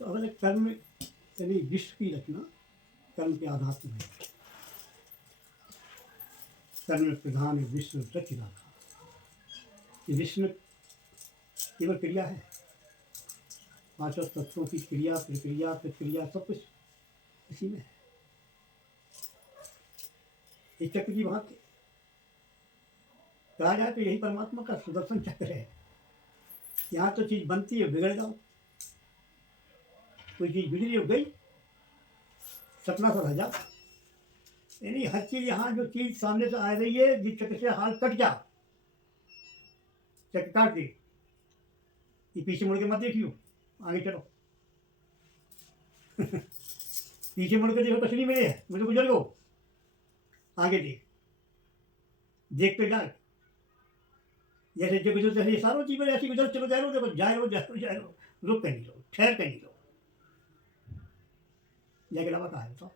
तो अगर कर्म यानी विश्व की रचना कर्म के आधार पर है। कर्म प्रधान विश्व रच रखा। विश्व में केवल क्रिया है, पांचों तत्वों की क्रिया प्रक्रिया प्रक्रिया सब कुछ इसी में है। इस चक्र की बात कहा जाए तो यही परमात्मा का सुदर्शन चक्र है। यहाँ तो चीज बनती है बिगड़ जाओ, कोई चीज बिगड़ी हो गई सपना सा रह जा। यानी हर चीज यहाँ जो चीज सामने से आ रही है जिस चक्र से हाल कट जा, चक्र काट दे, ये पीछे मुड़ के मत देखियो, आगे चलो। पीछे मुड़ के देखो कुछ नहीं मिले, मुझे गुजर गो, आगे देख, देखते जा। जैसे जो गुजर जैसे सारों चीजें ऐसी गुजर, चलो जाए रो, देखो जाए रो जाए रो जाए रो, रुक कहीं लो, ठहर कहीं लो, जाके अलावा कहा है बताओ।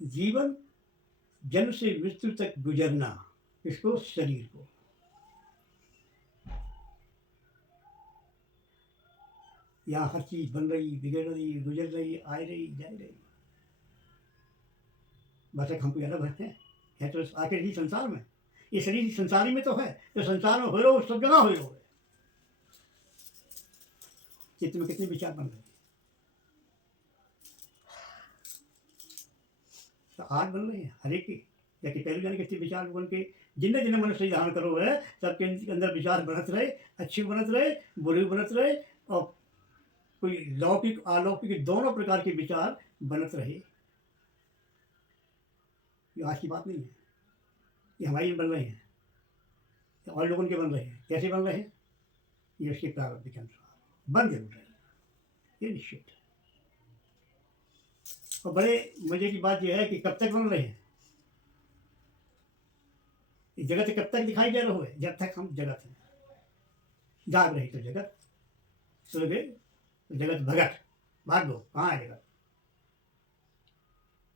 जीवन जन्म से मृत्यु तक गुजरना, इसको शरीर को, यहाँ हर चीज बन रही बिगड़ रही गुजर रही आ रही जा रही, बस एक हमको अलग है तो आखिर ही संसार में, ये शरीर संसारी में तो है, तो संसार में हो रहे हो सब जगह हो रहे हो। चित्त में कितने विचार बन रहे, तो आज बन रहे हैं हर एक की, जबकि पहले जाने कितने विचार बन के जिन्हें जिन्हें मनुष्य धारण करो है, सबके अंदर विचार बनत रहे, अच्छे बनत रहे, बुरे बनत रहे, और कोई लौकिक अलौकिक दोनों प्रकार के विचार बनत रहे। ये आज की बात नहीं है, ये हमारे बन रहे हैं, और लोगों के बन रहे हैं। कैसे बन रहे हैं? ये उसके प्रारब्ध के अनुसार बन जरूर रहे, ये निश्चित है। और बड़े मजे की बात यह है कि कब तक बन रहे हैं, जगत कब तक दिखाई दे रहा है? जब तक हम जगत हैं, जाग रहे तो जगत, सो गए तो जगत भगत, भाग दो कहाँ है जगत।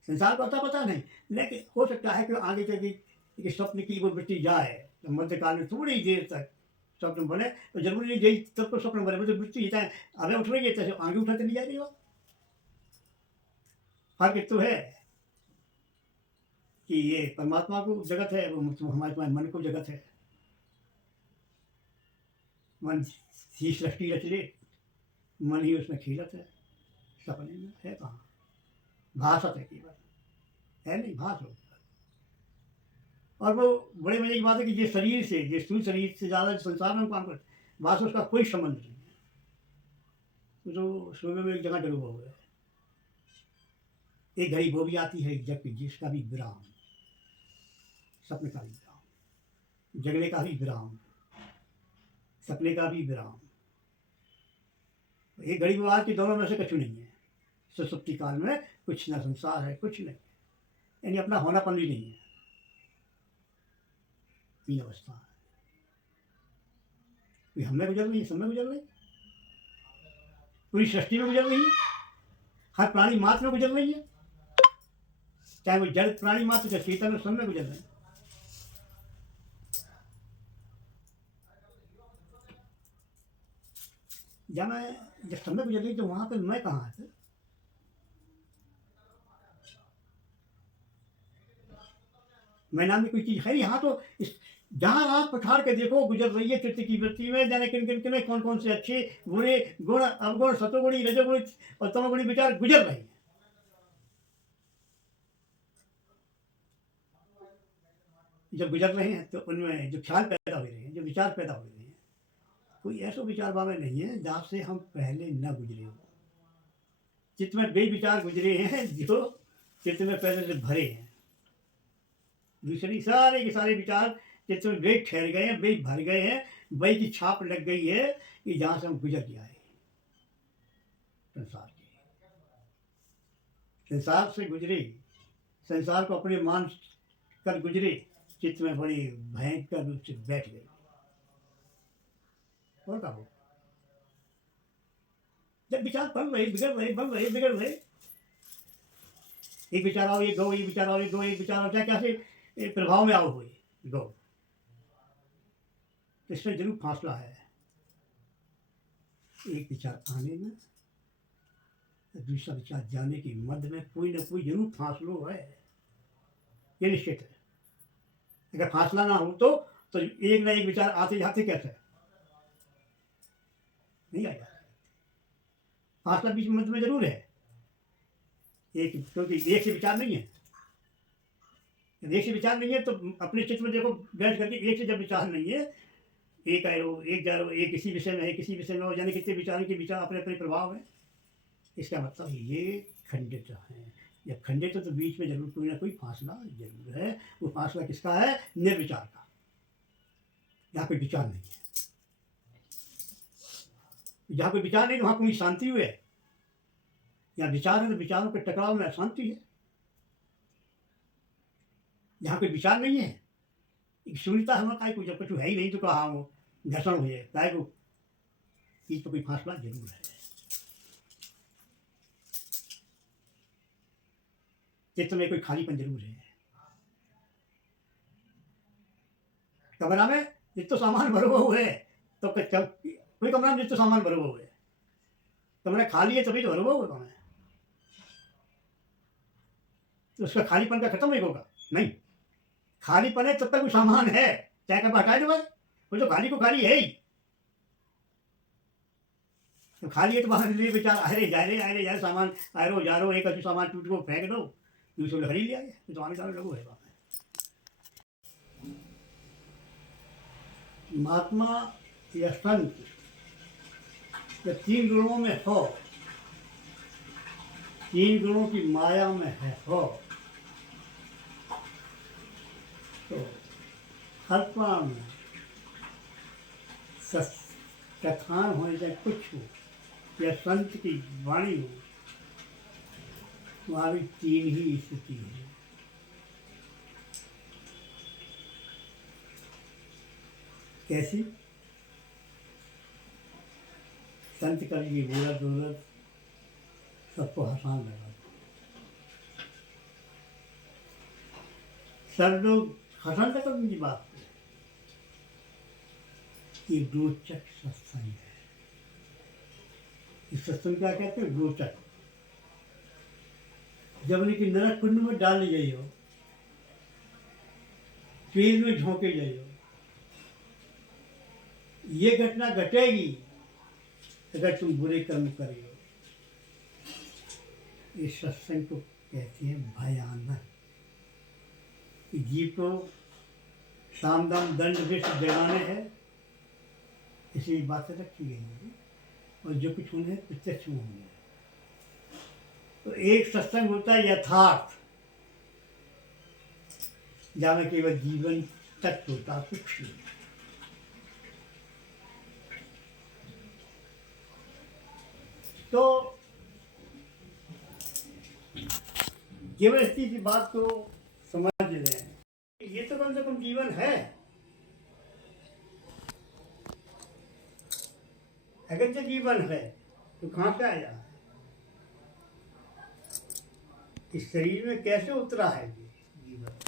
संसार को पता नहीं, लेकिन हो सकता है कि आगे चल स्वप्न की वो वृत्ति जाए तो मध्यकाल में थोड़ी देर तक स्वप्न बने, तो जरूरी नहीं यही तब तो स्वप्न बने, तो वृत्ति है अबे उठ रही है तैसे आगे उठाते नहीं जा रही हो। फर्क तो है कि ये परमात्मा को जगत है, वो हमारे मन को जगत है। मन ही सृष्टि रच ले, मन ही उसमें खिलत है, सपने में है कहाँ, भाषत है केवल, है नहीं भाष हो। और वो बड़े मजे की बात है कि ये शरीर से, ये स्थूल शरीर से ज़्यादा संसार में काम करते, भाष उसका कोई संबंध नहीं है। तो सुबह में एक जगह डरूबा हुआ है, एक घड़ी वो भी आती है जबकि जिसका भी विराम, सपने का भी विराम, जगने का भी विराम, सपने का भी विराम। एक घड़ी वो आज के दोनों में से कुछ नहीं है। सुसुप्ति काल में कुछ ना संसार है कुछ नहीं, यानी अपना होनापन भी नहीं है, तीन अवस्था है। कोई हमें गुजर रही है, सब में गुजर रही, पूरी सृष्टि में गुजर रही है, हर प्राणी मात्र में गुजर रही है, चाहे वो जड़ प्राणी मात्र चाहे चेतन, सब में गुजर रहे हैं। जब समय गुजर रही तो वहां पर मैं कहाँ है? मैं नाम की कोई चीज है यहाँ तो, जहाँ आप पठार के देखो गुजर रही है चित्त की वृत्ति में, जाने किन किन किन कौन कौन से अच्छे बुरे गुण अवगुण सतोगुणी रजोगुणी और तमोगुणी विचार गुजर रहे हैं। जब गुजर रहे हैं तो उनमें जो ख्याल पैदा हो रहे हैं, जो विचार पैदा हो रहे हैं, कोई ऐसा विचार भावे नहीं है जहाँ से हम पहले न गुजरे हो। चित्त में वे विचार गुजरे हैं जो चित्त में पहले से भरे हैं, दूसरी सारे के सारे विचार चित्त में वे ठहर गए हैं, वे भर गए हैं, वही की छाप लग गई है कि जहाँ से हम गुजर गया है संसार के, संसार से गुजरे, संसार को अपने मान कर गुजरे, चित्त में बड़ी भयंकर रूप से बैठ गई। और क्या हो, जब विचार बन रहे बिगड़ रहे बन रहे बिगड़ रहे, एक विचार आओ ये गो, एक विचार आओ ये गो, एक विचार आओ, चाहे कैसे प्रभाव में आओ हो ये गो, तो इसमें जरूर फासला है। एक विचार आने में, दूसरा विचार जाने के मध्य में कोई ना कोई जरूर फासलो है, ये निश्चित है। अगर फासला ना हो तो एक ना एक विचार आते जाते कैसे नहीं आएगा। फासला बीच मध्य में जरूर है, एक, क्योंकि एक से विचार नहीं है। एक से विचार नहीं है तो अपने चित्त में देखो बैठ करके, एक से जब विचार नहीं है, एक आए हो, एक जा रहे हो, एक किसी विषय में है, किसी विषय में हो, यानी कितने विचारों के विचार अपने अपने प्रभाव है। इसका मतलब ये खंडित है। जब खंडित है तो बीच में जरूर कोई ना कोई फासला जरूर है। वो फासला किसका है? निर्विचार का। यहाँ कोई विचार नहीं है। जहाँ कोई विचार नहीं तो वहाँ कोई शांति हुई है। यहाँ विचार है तो विचारों के टकराव में अशांति है। जहाँ कोई विचार नहीं है, एक शून्यता है, काय को, जब कुछ है ही नहीं तो कहा हो घर्षण हो जाए, काय को बीच पर कोई फासला जरूर है। चित्त में कोई खालीपन जरूर है। कमरा में जितना सामान भरो हुआ है तो कोई कमरा में जितना सामान भरो हुआ है, कमरा खाली है तभी तो भरो हुआ कमरा है, तो उसका खालीपन का खत्म नहीं होगा। नहीं, खालीपन है तब तक वो सामान है, चाहे कब हटाए दो भाई, वो तो खाली को खाली है ही। तो खाली है तो बाहर लिए विचार अरे जा रहे सामान आ रो जा रो, एक अच्छी सामान टूट को फेंक दो, दूसरे खरीद लिया तो आने जाने लगो है। महात्मा या संत या तीन गुणों में हो, तीन गुणों की माया में है हो, तो हर प्राण में कथान हो चाहे कुछ हो या संत की वाणी हो, वहाँ भी तीन ही स्थिति है। कैसी? संत का ये बुरा जरूरत सबको हंसान लगा, सब लोग हंसान लगा उनकी बात को। ये रोचक सत्संग है। इस सत्संग क्या कहते हैं? रोचक। जब उनकी नरक कुंड में डाल गई हो, पेड़ में झोंके गई हो, ये घटना घटेगी अगर तुम बुरे कर्म करियो। इस सत्संग को कहते हैं भयानक। जीव को साम दाम दंड विष जगाने हैं, इसलिए बातें रखी गई हैं, और जो कुछ उन्हें प्रत्यक्ष में होंगे। तो एक सत्संग होता है यथार्थ, जहाँ में केवल जीवन तक होता, कुछ नहीं। तो केवल इसी की बात को समझ लें, ये तो कम से कम जीवन है। अगर जो जीवन है तो कहाँ से आया? इस शरीर में कैसे उतरा है ये जीवन?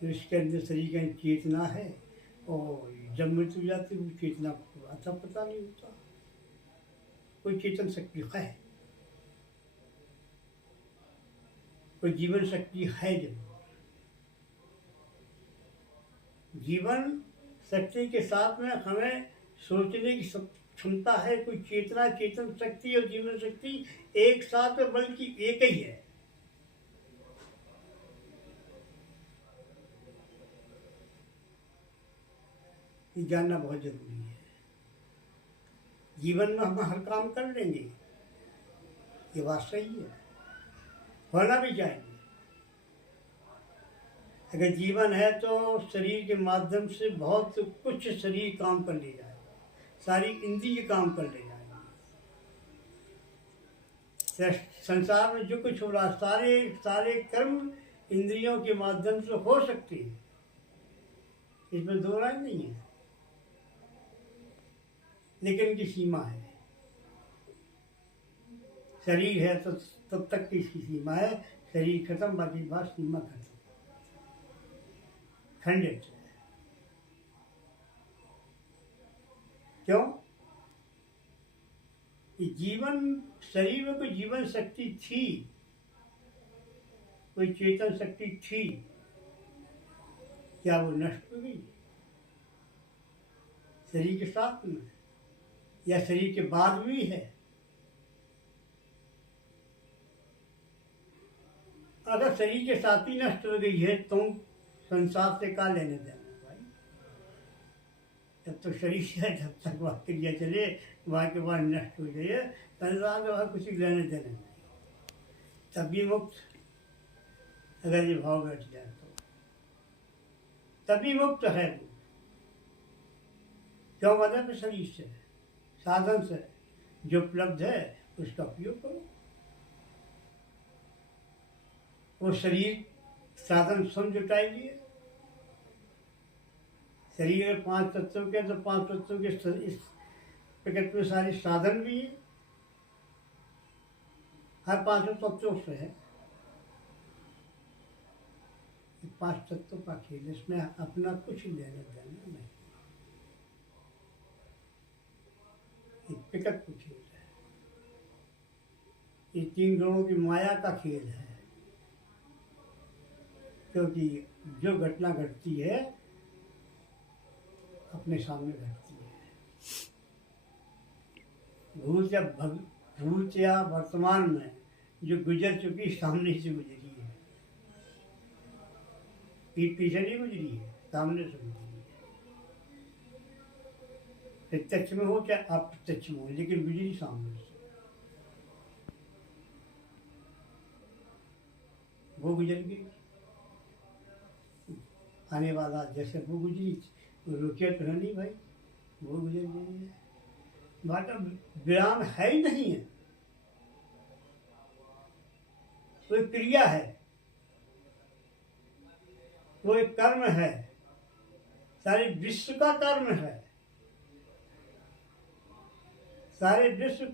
तो इसके अंदर शरीर का चेतना है, और जब मृत्यु जाती है वो चेतना को अच्छा पता नहीं होता। कोई चेतन शक्ति है, कोई जीवन शक्ति है जरूर। जीवन शक्ति के साथ में हमें सोचने की क्षमता है। कोई चेतना, चेतन शक्ति और जीवन शक्ति एक साथ में, बल्कि एक ही है। ये जानना बहुत जरूरी है। जीवन में हम हर काम कर लेंगे, ये बात सही है, होना भी चाहिए। अगर जीवन है तो शरीर के माध्यम से बहुत कुछ शरीर काम कर ले जाएगा, सारी इंद्रिय काम कर ले जाएगी। संसार में जो कुछ हो रहा, सारे कर्म इंद्रियों के माध्यम से हो सकते हैं, इसमें दो राय नहीं है, लेकिन इनकी सीमा है। शरीर है तो तब तक की इसकी सीमा है, शरीर खत्म, बाकी बात सीमा खत्म, खंडित है। क्यों? कि जीवन शरीर में कोई जीवन शक्ति थी, कोई चेतन शक्ति थी, क्या वो नष्ट हो गई शरीर के साथ में, या शरीर के बाद भी है? अगर शरीर के साथ ही नष्ट हो गई है तो संसार से क्या लेने देना भाई? जब तो शरीर है, जब तक वह क्रिया चले, वहाँ के बाद नष्ट हो जाए, संसार के बाद कुछ लेने देने नहीं। तभी मुक्त, अगर ये भाव बैठ जाए तो तभी मुक्त है वो। क्यों बने? तो शरीर से, साधन से जो उपलब्ध है उसका उपयोग करो। वो शरीर साधन स्वयं जुटाएगी। शरीर में 5 तत्वों के, तो 5 तत्वों के इस प्रकृति में सारे साधन भी है, हर 5 तत्वों से है। 5 तत्वों का खेल, इसमें अपना कुछ लेना देना नहीं। ये प्रकृति का खेल है, ये 3 गुणों की माया का खेल है। क्योंकि जो घटना घटती है अपने सामने घटती है। भूत या वर्तमान में जो गुजर चुकी, सामने से गुजरी है, पीठ पीछे नहीं गुजरी है, सामने से गुजरी है। प्रत्यक्ष में हो क्या अप्रत्यक्ष में हो, लेकिन गुजरी सामने से। वो गुजर गई, आने वाला जैसे वो गुजरी, रुके तो नहीं भाई, वो गुजर गई है। मतलब विराम है ही नहीं है, कोई क्रिया है, कोई कर्म है, सारे विश्व का कर्म है, सारे विश्व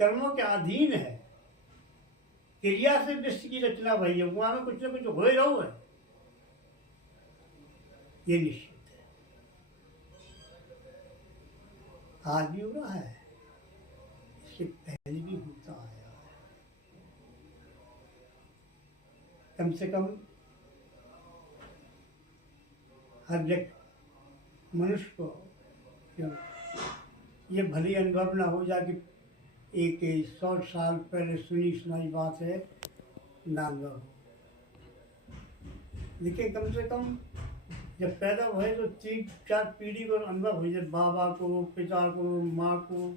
कर्मों के अधीन है। क्रिया से विश्व की रचना भई है, वहां में कुछ ना कुछ हो ही रहा है, ये निश्चित है। आज भी हो रहा है, इससे पहले भी होता आया है। कम से कम हर व्यक्ति मनुष्य को ये भली अनुभव ना हो जाए कि एक 100 साल पहले सुनी सुनाई बात है, ना अनुभव हो। लेकिन कम से कम जब पैदा हुए तो 3-4 पीढ़ी को अनुभव हो जाए, बाबा को, पिता को, माँ को,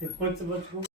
पुत्र को।